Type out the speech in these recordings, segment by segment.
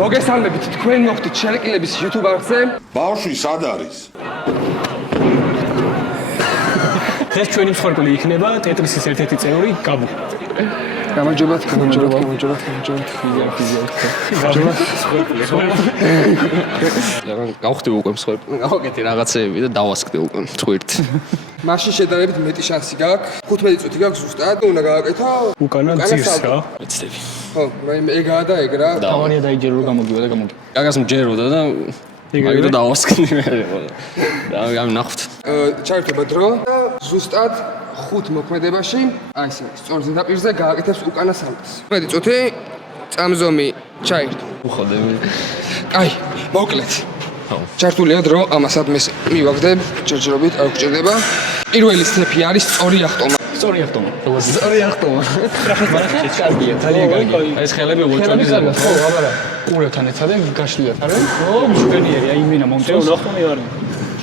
მოგესალმებით, თქვენ მოხდით შელეკილების YouTube არხზე. ბავშვი სად არის? ეს ჩვენი მსხვერპლი იქნება ტეტრისის ერთ-ერთი წევრი გაბუ. გამარჯობათ. გავხდი უკვე მსხვერპლი. გავაკეთე რაღაცეები და დავასკდე უკვე წვირთ. მაშინ შედარებით მეტი შანსი გაქვს. 15 წუთი გაქვს ზუსტად. უნდა გააკეთო უკანა ძირს რა. ეცდები. ხო, ეგაა და ეგ რა. თავარია დაიჯერო რომ გამოგივა და გამოგივა. კაკას მჯეროდა და ეგრე დავასკდი მე. რა ნახოთ. ჩაერთვება დრო. ზუსტად 5 მოქმედებაში, აი ესე, სწორ ზედაპირზე გააკეთებს უკანა სალტს. 15 წუთი წამზომი ჩაერთო. უხოდები. აი, მოკლედ. ჩართულია დრო, ამასაც მე მივაგდებ, ჯერჯერობით არ გჭირდება. პირველი სტეპი არის სწორი ახტომა. სწორი ახტომა. სწორი ახტომა. კარგია, ძალიან კარგია. ეს ხელები უოჭველი ზება. ხო, აბარა. ყურებთან ეცადე გაშლიათ, არა? ო, მშვენიერი, აი იმენა მომწევ. ნახტომი არის.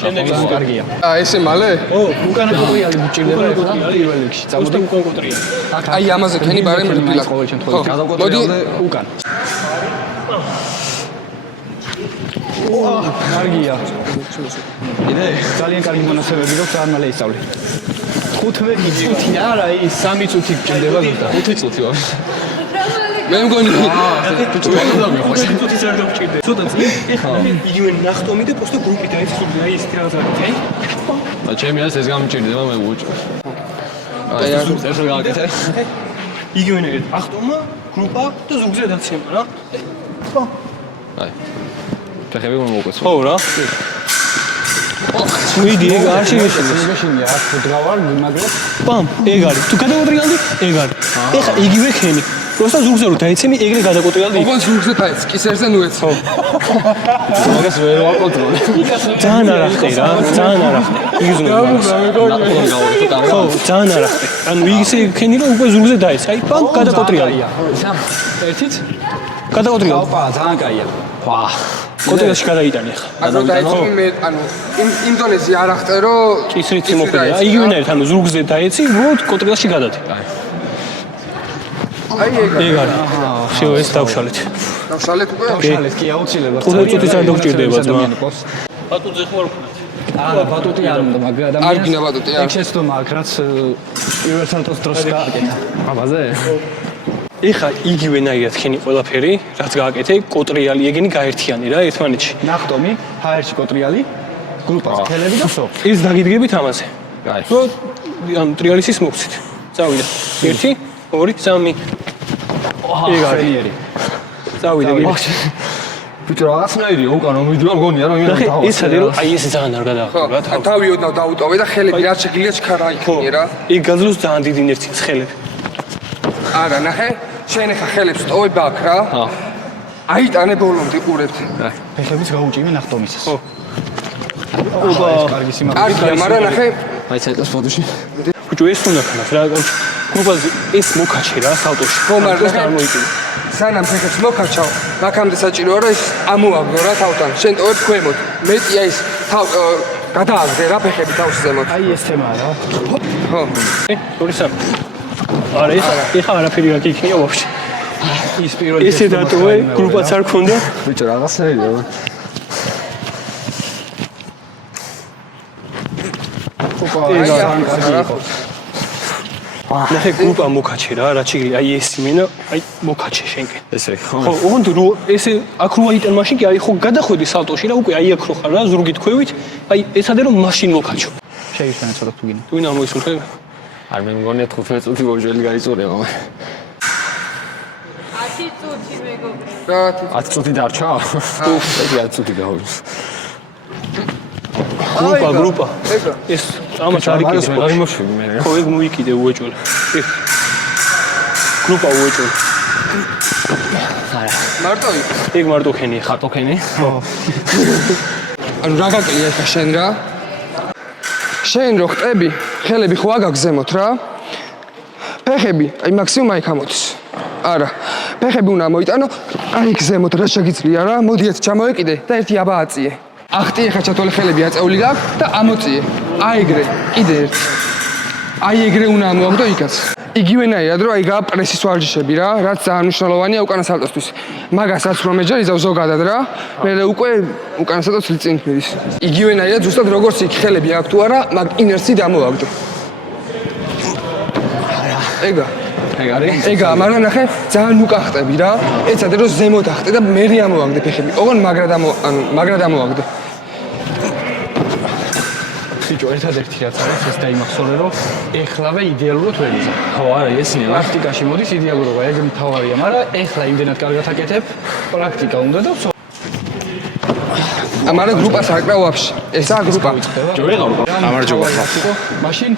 შენები კარგია. ესე მალე? ო, უკანა კოტრიალი გჭირდება პირველ რიგში. წამოდი უკან კოტრიალი. აი ამაზე ქენი ბარემ რიფილად. ყოველ შემთხვევაში. მოდი უკან. კარგია. იდე ძალიან კარგი მონაცემები გვაქვს არ მალე ისწავლე. 15 წუთი არა, ის 3 წუთი გჭირდება ზუსტად. 5 წუთი ვარ. მე მგონი წუთი არ დაგჭირდება. ცოტა წინ ეხლა იგივე ნახტომი და პოსტო გრუპი და ეს სულ აი ეს რაღაცა აი. და ჩემი ეს გამჭირდება მე უჭო. აი ეს რა გაკეთე? იგივე ახტომა, გრუპა და ზუგზე დაცემა რა. ხო. აი. ფეხები მომოკვეცო. ხო რა. მიდი ეგ არ შეიძლება აქ დრავარ მაგრამ პამ ეგ არის თუ გადავადრიალდი ეგ არის ეხა იგივე ხენი просто ზურგზე რო დაიცემი ეგრე გადაკოტრიალდი ოღონდ ზურგზე დაიც კისერზე ნუეც ხო მაგას ვერ ვაკონტროლე ძალიან არახტე რა ძალიან არახტე იგზნო ხო ძალიან არახტე ანუ ისე ხენი რომ უკვე ზურგზე დაიც აი პამ გადაკოტრიალდი ერთით გადაკოტრიალდი ოპა ძალიან კაია ვა კოტრიალში გადაიტანე ხა ანუ დაიცემი მე ანუ ინდონეზია არ ახტე რომ კისრით მოხდა იგივენაირად ანუ ზურგზე დაეცი უბრალოდ კოტრიალში გადადე აი ეგ არის შეო ეს დავშალეთ დავშალეთ უკვე დავშალეთ კი აუცილებლად 15 წუთი არ დაგჭირდება ძმა ბატუტზე ხო არ ვქნათ არა ბატუტი არ უნდა მაგრამ ადამიანი არ გინა ბატუტი ეგ შეცდომა აქ რაც პირველ სალტოს დროს გააკეთა აბაზე ეხა იგივენაირად ხენი ყველაფერი რაც გააკეთე კოტრიალი ეგენი გაერთიანი რა ერთმანეთში ნახტომი ჰაერში კოტრიალი გრუპაზე ხელები და სოფ ის დაგიდგებით ამაზე აი ან ტრიალისის მოგცით წავიდა 1 2 3 ეგ არის წავიდა ბიჭო რაღაცნაირი უკან მიდრა მგონია რომ იმენა ეს არის რომ აი ეს ძალიან არ გადაახტა ხო თავი ოდნავ დაუტოვე და ხელები რაც შეგიძლია ჩქარა იქნია რა ეგ გაძლოს ძალიან დიდი ნერთი ხელები არა ნახე შენ ახლა ხელებს ტოვებ აქ რა აიტანე ბოლომდე ყურებთ ფეხებიც გაუჭიმე ნახტომისას ხო ოპა კარგი სიმაღლე კარგია მაგრამ ნახე აი ცოტას ფოტოში ბიჭო ეს უნდა ქნათ რა გრუპაზე ეს მოკაჩე რა სალტოში ხო მაგრამ არ მოიწია სანამ ფეხებს მოკაჩავ მაგამდე საჭიროა რომ ეს ამოაგდო რა თავთან შენ ტოვებ ქვემოთ მეტია ის თავ გადააგდე რა ფეხები თავს ზემოთ აი ეს თემაა რა ხო 2 3 არა ეხა არაფერი არ გიქნია ვაფშე ის პირველი ესე დატოვე გრუპაც არ ქონდა ბიჭო რაღაცნაირია ოპა ძალიან კარგი იყო ნახე გრუპა მოკაჩე რა რაც შეიძლება აი ეს იმენა აი მოკაჩე შენკენ ესე ხო ხო ოღონდ რო ესე აქ რო აიტან მაშინ კი აი ხო გადახვედი სალტოში რა უკვე აი აქ რო ხარ რა ზურგით ქვევით აი ესადე რომ მაშინ მოკაჩო შეიშვენე ცოტა თუ გინდა თუ ვინ ამოისურხე არ მე მგონია 15 წუთი ვოჟელი გაიწურება მე 10 წუთი მეგობრებო რა 10 წუთი დარჩა ეგ 10 წუთი გავუშვ გრუპა ეს ამას არ იქიდე ვეღარ იმოშვი მე ხო ეგ მოიკიდე უეჭველი გრუპა უეჭველი მარტო იქ ეგ მარტო ხენი ხატო ხენი ხო ანუ რა გაკლია ხა შენ რა შენ რო ხტები ხელები ხო აგაგზემოთ რა ფეხები აი მაქსიმუმ აი გამოდის არა ფეხები უნდა მოიტანო აი გზემოთ რა შეგიძლია რა მოდიეთ ჩამოეკიდე და ერთი აბა აწიე ახტიე ხა ჩათვალე ხელები აწეული გაქვს და ამოწიე აი ეგრე კიდე ერთი აი ეგრე უნდა ამოაგდო იქაც იგივენაირად რომ აი პრესის ვარჯიშები რა, რაც ძალიან მნიშვნელოვანია უკანა სალტოსთვის. მაგასაც რომ ეჯერიზავ ზოგადად რა, მე უკვე უკანა სალტოს წინ მიდის. იგივენაირად ზუსტად როგორც იქ ხელები აქვს თუ არა, მაგ ინერსი დამოვაგდო. ეგა, მაგრამ ნახე, ძალიან უკან ხტები რა. ეცადე რომ ზემოთ ახტე და მე ამოვაგდე ფეხები. ოღონ მაგრა დამოვაგდე. ბიჭო, ერთადერთი რაც არის ეს დაიმახსოვრე, რომ ეხლავე იდეალურად ვეძა. ხო, არა, ესეა. პრაქტიკაში მოდის იდეალურობა, ეგ მთავარია, მაგრამ ეხლა იმდენად კარგად აკეთებ, პრაქტიკა უნდა და ამარა გრუპას აკრავ ვაფშე. ესაა გრუპა. გამარჯობა. მაშინ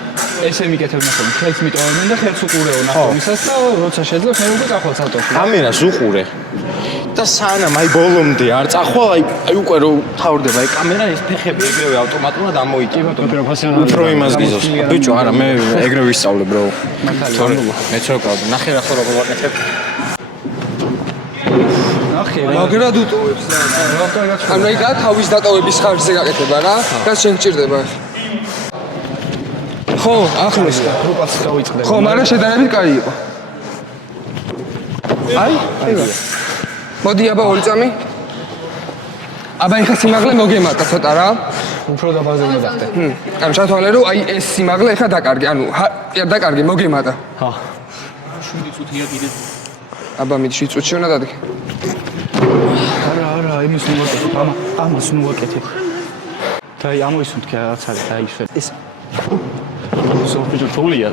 ესე მიკეთებ ნახო, ხელს მიტოვებენ და ხელს უყურეო ნახომისას და როცა შეძლებ მე უკვე წახვალ სალტოში. კამერას უყურე. და სანამ აი ბოლომდე არ წახვალ, აი უკვე რო თავდება აი კამერა ეს ფეხები ეგრევე ავტომატურად ამოიჭება. უფრო იმას გიზოს. ბიჭო, არა, მე ეგრევე ვისწავლე, bro. თორე მეც რო გავდე. ნახე რა ხო როგორ ვაკეთებ. მაგრად უტოვებს რა. ანუ აი და თავის დატოვების ხარჯზე გაკეთება რა. და შენ გჭირდება. ხო, ახლოს გრუპაც გავიწყდება. ხო, მაგრამ შედარებით კაი იყო. აი, ეგა. მოდი აბა ორი წამი. აბა ეხა სიმაღლე მოგემატა ცოტა რა. უფრო დაბაზე უნდა დახტე. ანუ ჩათვალე რომ აი ეს სიმაღლე ეხა დაკარგე, ანუ დაკარგე მოგემატა. ჰა. 7 წუთია კიდე. აბა მიდი 7 წუთში უნდა დადგე. არა, იმის ნუვაკეთებ, ამას ნუვაკეთებ. და აი ამოის უნდა რაც არის, აი ისე. ეს სოფიჯო თოლია.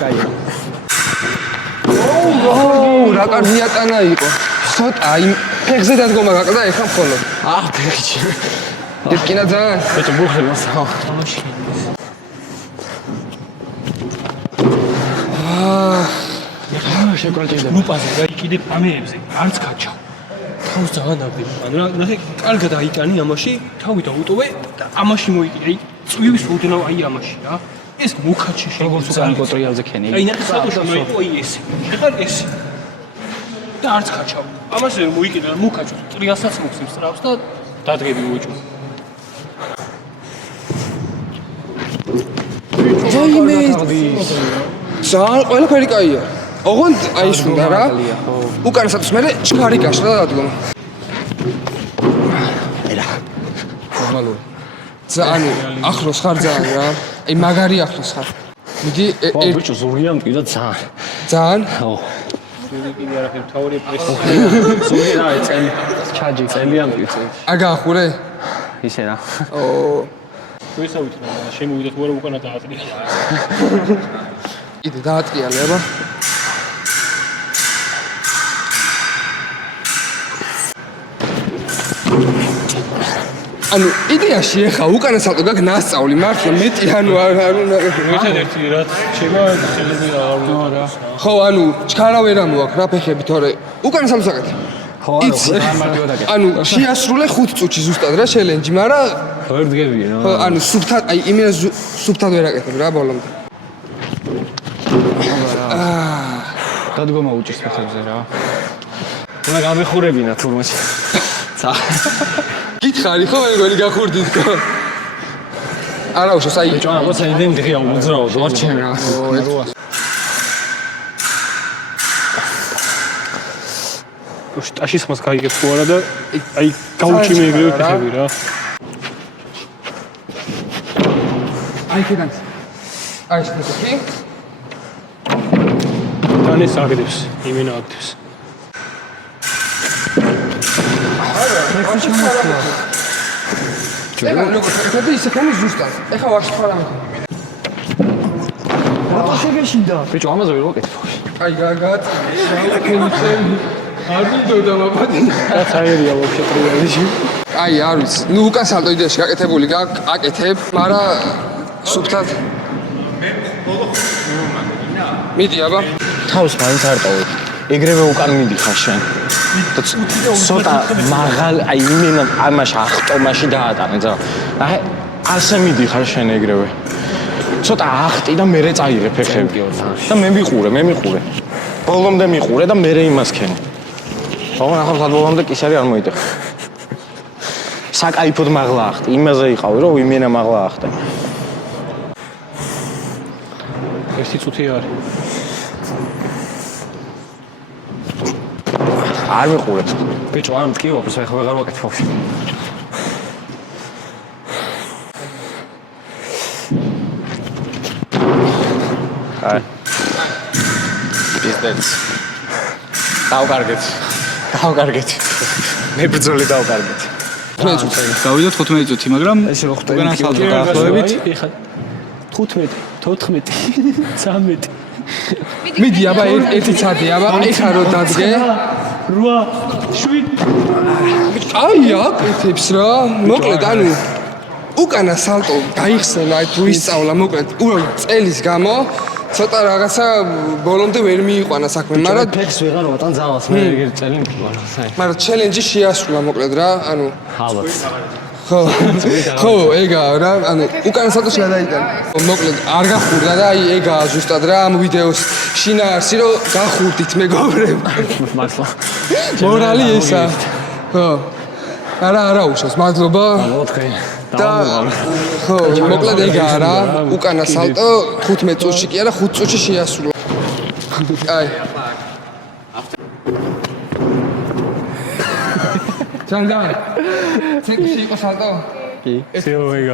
კაია. რა კარგი ატანა იყო. ცოტა აი ფეხზე დადგომა გაყდა ეხა მხოლოდ. ფეხი. დიკინა ძალიან. ბიჭო, მუხელოს. შეკვეჭედა. გრუპაზე რა კიდე ამეებზე არც გაჩავ. თავს ძალიან აგდები. ანუ ნახე, კარგად აიტანი ამაში, თავი დაუტოვე და ამაში მოიკიდე. აი, წვივის უდნავ აი ამაში რა. ეს მუქაჩი როგორც უკან კოტრიალზე ქენი. აი ნახე, საწუხო მოიყო აი ეს. შეხარ ეს. და არც გაჩავ. ამას ვერ მოიკიდე, მუქაჩი ტრიალსაც მოხსებს ტრავს და დადგები უჭო. ვაიმე. ძალიან ყველაფერი კაია. ოღონდ აი ის უნდა რა. უკანა საწუხო მე ჩქარი გაშლა და დადგომა. ელა. ნორმალური. ძალიან ახლოს ხარ ძალიან რა. აი მაგარი ახლოს ხარ. მიდი ბიჭო, ზურგიან მკვიდა ძალიან. ძალიან? ხო. კიდე არაფერი თავი პრესი. ზურგი რა წელი. ჩაჯი წელიან მკვიდა. აგა ახურე? ისე რა. ო ვისავით რა, შემოვიდა თუ არა უკანა დაატრია. კიდე დაატრიალე აბა. ანუ იდეაში ეხა უკანა სალტო გაქვს ნასწავლი მართლა მეტი ანუ არ უნდა ერთადერთი რაც შემა შეიძლება არა. ხო ანუ ჩქარა ვერ ამოაქვს რა ფეხები თორე უკანა სალტოს აკეთე. ხო, ანუ შეასრულე 5 წუთში ზუსტად რა ჩელენჯი, მაგრამ ვერ დგები რა. ხო ანუ სუფთად აი იმენა სუფთად ვერ აკეთებ რა ბოლომდე. დადგომა უჭირს ფეხებზე რა. უნდა გამეხურებინა თურმეში. ცა. გითხარი ხო მეგონი გახურდით ხო? არა უშოს აი ბიჭო, როცა იმდენ დღეა უძრავ, დორჩენ რა. შტაშის მას გაიგებს თუ არა და აი გაუჩიმე ეგრევე ფეხები რა. აი კიდანც. აი ეს ფეხი. თან ეს აგდებს, იმენა აგდებს. ეხლა როგორ ხდება ისე ხომ ზუსტად. ეხლა ვარში ხარ ამქო. რატო შეგეშინდა? ბიჭო, ამაზე ვერ ვაკეთებ. აი გაგაწია. არ მინდოდა მაბადი. საერია ვაფშე ტრიალში. აი არ ვიცი. ნუ უკან სალტო იდეაში გაკეთებული აკეთებ, მაგრამ სუფთად. მიდი აბა. თავს მაინც არ ტოვებ. ეგრევე უკან მიდიხარ შენ. ცოტა მაღალ აი იმენა ამაში ახტომაში დაატანე ძა. აი ასე მიდიხარ შენ ეგრევე. ცოტა ახტი და მერე წაიღე ფეხები. და მე მიყურე. ბოლომდე მიყურე და მერე იმას ქენი. ოღონ ახლა ბოლომდე კისერი არ მოიტეხ. საკაიფოდ მაღლა ახტი. იმაზე იყავი რომ იმენა მაღლა ახტე. ერთი წუთი არის. არ მიყურებს. ბიჭო, არ მტკივობს, ახლა ვეღარ ვაკეთებ. აი. პიზდეც. დავკარგეთ. მებრძოლი დავკარგეთ. გავიდოთ 15 წუთი, მაგრამ ესე რო ხვდები, უკანა სალტო დაახლოებით ეხლა 15, 14, 13. მიდი აბა ერთი წადი აბა ეხა რო დადგე 8, 7. აი აკეთებს რა მოკლედ ანუ უკანა სალტო გაიხსენა აი თუ ისწავლა მოკლედ წელის გამო ცოტა რაღაცა ბოლომდე ვერ მიიყვანა საქმე მაგრამ ფეხს ვეღარ ვატან ძალას მე ეგრე წელი მყვა საი. მაგრამ ჩელენჯი შეასრულა მოკლედ რა ანუ ალბათ. ხო ეგაა რა ანუ უკანა სალტო გადაიტანა მოკლედ არ გახურდა და აი ეგაა ზუსტად რა ამ ვიდეოს შინაარსი რომ გახურდით მეგობრებო მართლა. მორალი ესა ხო არა უშავს მადლობა მოთხე. და ხო მოკლედ ეგაა რა უკანა სალტო 15 წუთში კი არა 5 წუთში შეასრულა აი ჯანდან ცეკში იყო სალტო ესეო ეგა.